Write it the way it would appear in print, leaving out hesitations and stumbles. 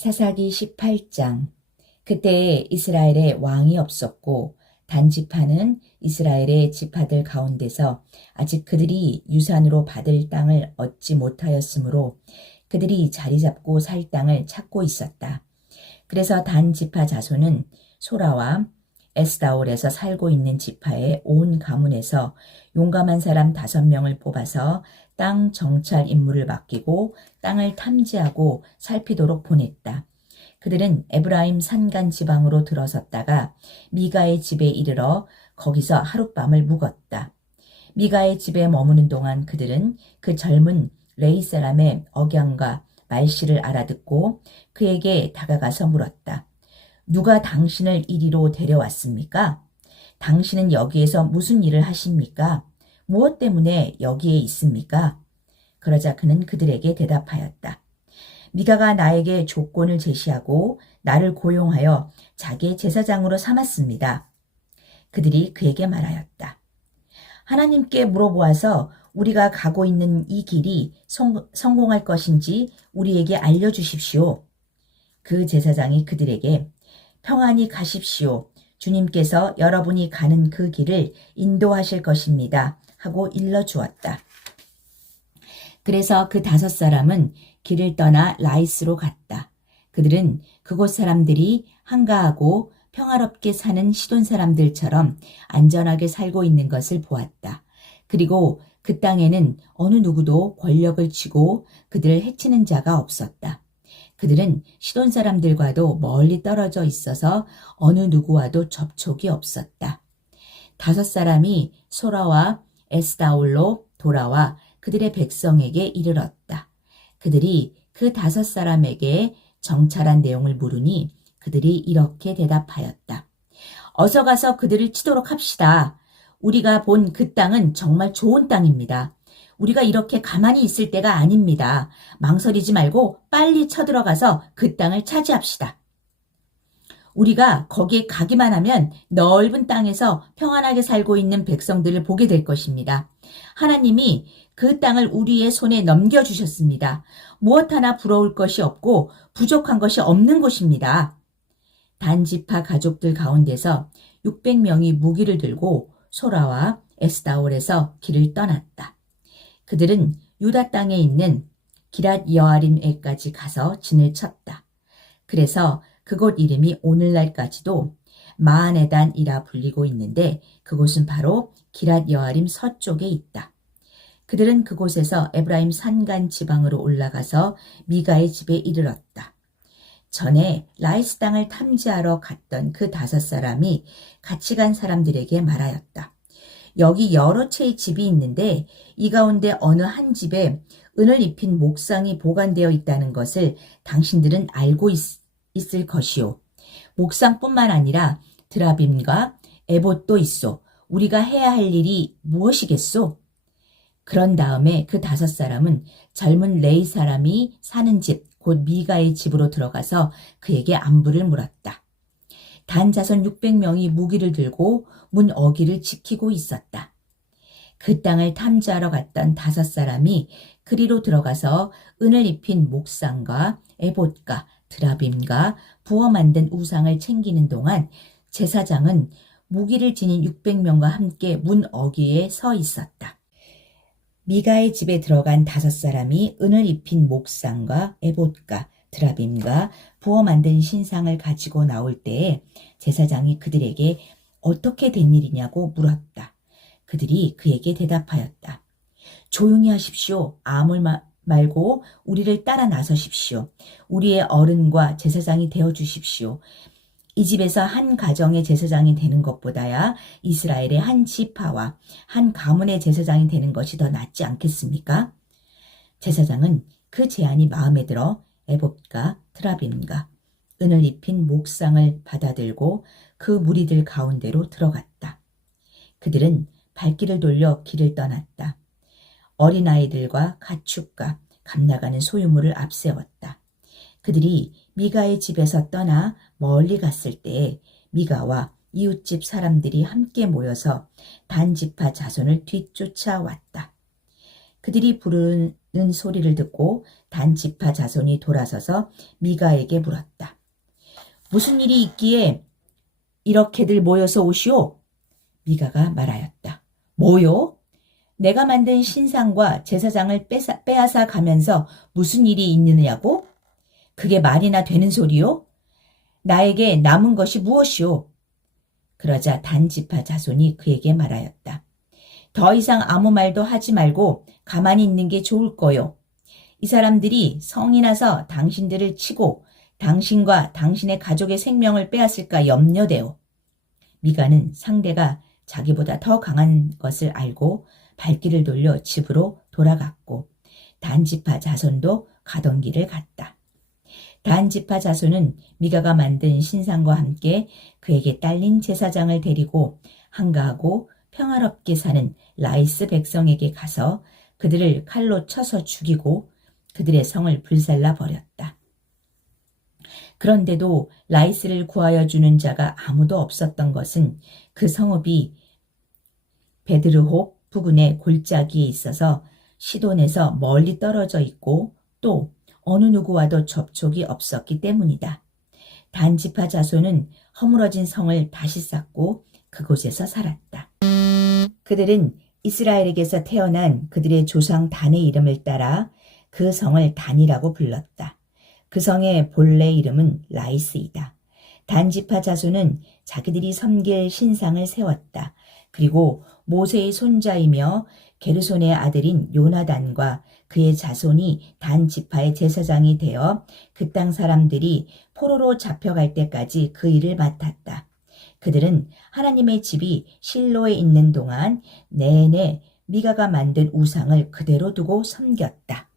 사사기 18장. 그때 이스라엘에 왕이 없었고 단 지파는 이스라엘의 지파들 가운데서 아직 그들이 유산으로 받을 땅을 얻지 못하였으므로 그들이 자리 잡고 살 땅을 찾고 있었다. 그래서 단 지파 자손은 소라와 에스다올에서 살고 있는 지파의 온 가문에서 용감한 사람 5명을 뽑아서 땅 정찰 임무를 맡기고 땅을 탐지하고 살피도록 보냈다. 그들은 에브라임 산간 지방으로 들어섰다가 미가의 집에 이르러 거기서 하룻밤을 묵었다. 미가의 집에 머무는 동안 그들은 그 젊은 레이 사람의 억양과 말씨를 알아듣고 그에게 다가가서 물었다. 누가 당신을 이리로 데려왔습니까? 당신은 여기에서 무슨 일을 하십니까? 무엇 때문에 여기에 있습니까? 그러자 그는 그들에게 대답하였다. 미가가 나에게 조건을 제시하고 나를 고용하여 자기의 제사장으로 삼았습니다. 그들이 그에게 말하였다. 하나님께 물어보아서 우리가 가고 있는 이 길이 성공할 것인지 우리에게 알려주십시오. 그 제사장이 그들에게 평안히 가십시오. 주님께서 여러분이 가는 그 길을 인도하실 것입니다. 하고 일러주었다. 그래서 그 5사람은 길을 떠나 라이스로 갔다. 그들은 그곳 사람들이 한가하고 평화롭게 사는 시돈 사람들처럼 안전하게 살고 있는 것을 보았다. 그리고 그 땅에는 어느 누구도 권력을 쥐고 그들을 해치는 자가 없었다. 그들은 시돈 사람들과도 멀리 떨어져 있어서 어느 누구와도 접촉이 없었다. 5사람이 소라와 에스다올로 돌아와 그들의 백성에게 이르렀다. 그들이 그 5사람에게 정찰한 내용을 물으니 그들이 이렇게 대답하였다. 어서 가서 그들을 치도록 합시다. 우리가 본 그 땅은 정말 좋은 땅입니다. 우리가 이렇게 가만히 있을 때가 아닙니다. 망설이지 말고 빨리 쳐들어가서 그 땅을 차지합시다. 우리가 거기에 가기만 하면 넓은 땅에서 평안하게 살고 있는 백성들을 보게 될 것입니다. 하나님이 그 땅을 우리의 손에 넘겨주셨습니다. 무엇 하나 부러울 것이 없고 부족한 것이 없는 곳입니다. 단지파 가족들 가운데서 600명이 무기를 들고 소라와 에스다올에서 길을 떠났다. 그들은 유다 땅에 있는 기랏 여아림에까지 가서 진을 쳤다. 그래서 그곳 이름이 오늘날까지도 마하네단이라 불리고 있는데 그곳은 바로 기랏 여아림 서쪽에 있다. 그들은 그곳에서 에브라임 산간 지방으로 올라가서 미가의 집에 이르렀다. 전에 라이스 땅을 탐지하러 갔던 그 5사람이 같이 간 사람들에게 말하였다. 여기 여러 채의 집이 있는데 이 가운데 어느 한 집에 은을 입힌 목상이 보관되어 있다는 것을 당신들은 알고 있을 것이요. 목상뿐만 아니라 드라빔과 에봇도 있소. 우리가 해야 할 일이 무엇이겠소? 그런 다음에 그 5사람은 젊은 레이 사람이 사는 집, 곧 미가의 집으로 들어가서 그에게 안부를 물었다. 단 자손 600명이 무기를 들고 문 어귀를 지키고 있었다. 그 땅을 탐지하러 갔던 5사람이 그리로 들어가서 은을 입힌 목상과 에봇과 드라빔과 부어 만든 우상을 챙기는 동안 제사장은 무기를 지닌 600명과 함께 문 어귀에 서 있었다. 미가의 집에 들어간 5사람이 은을 입힌 목상과 에봇과 드라빔과 부어 만든 신상을 가지고 나올 때에 제사장이 그들에게 어떻게 된 일이냐고 물었다. 그들이 그에게 대답하였다. 조용히 하십시오. 아무 말고 우리를 따라 나서십시오. 우리의 어른과 제사장이 되어주십시오. 이 집에서 한 가정의 제사장이 되는 것보다야 이스라엘의 한 지파와 한 가문의 제사장이 되는 것이 더 낫지 않겠습니까? 제사장은 그 제안이 마음에 들어 에봇과 드라빔과 은을 입힌 목상을 받아들고 그 무리들 가운데로 들어갔다. 그들은 발길을 돌려 길을 떠났다. 어린아이들과 가축과 감나가는 소유물을 앞세웠다. 그들이 미가의 집에서 떠나 멀리 갔을 때에 미가와 이웃집 사람들이 함께 모여서 단지파 자손을 뒤쫓아왔다. 그들이 부르는 소리를 듣고 단 지파 자손이 돌아서서 미가에게 물었다. 무슨 일이 있기에 이렇게들 모여서 오시오? 미가가 말하였다. 뭐요? 내가 만든 신상과 제사장을 빼앗아 가면서 무슨 일이 있느냐고? 그게 말이나 되는 소리요? 나에게 남은 것이 무엇이오? 그러자 단 지파 자손이 그에게 말하였다. 더 이상 아무 말도 하지 말고 가만히 있는 게 좋을 거요. 이 사람들이 성이 나서 당신들을 치고 당신과 당신의 가족의 생명을 빼앗을까 염려되오. 미가는 상대가 자기보다 더 강한 것을 알고 발길을 돌려 집으로 돌아갔고 단 지파 자손도 가던 길을 갔다. 단 지파 자손은 미가가 만든 신상과 함께 그에게 딸린 제사장을 데리고 한가하고 평화롭게 사는 라이스 백성에게 가서 그들을 칼로 쳐서 죽이고 그들의 성을 불살라 버렸다. 그런데도 라이스를 구하여 주는 자가 아무도 없었던 것은 그 성읍이 베드르홉 부근의 골짜기에 있어서 시돈에서 멀리 떨어져 있고 또 어느 누구와도 접촉이 없었기 때문이다. 단 지파 자손은 허물어진 성을 다시 쌓고 그곳에서 살았다. 그들은 이스라엘에게서 태어난 그들의 조상 단의 이름을 따라 그 성을 단이라고 불렀다. 그 성의 본래 이름은 라이스이다. 단 지파 자손은 자기들이 섬길 신상을 세웠다. 그리고 모세의 손자이며 게르손의 아들인 요나단과 그의 자손이 단 지파의 제사장이 되어 그 땅 사람들이 포로로 잡혀갈 때까지 그 일을 맡았다. 그들은 하나님의 집이 실로에 있는 동안 내내 미가가 만든 우상을 그대로 두고 섬겼다.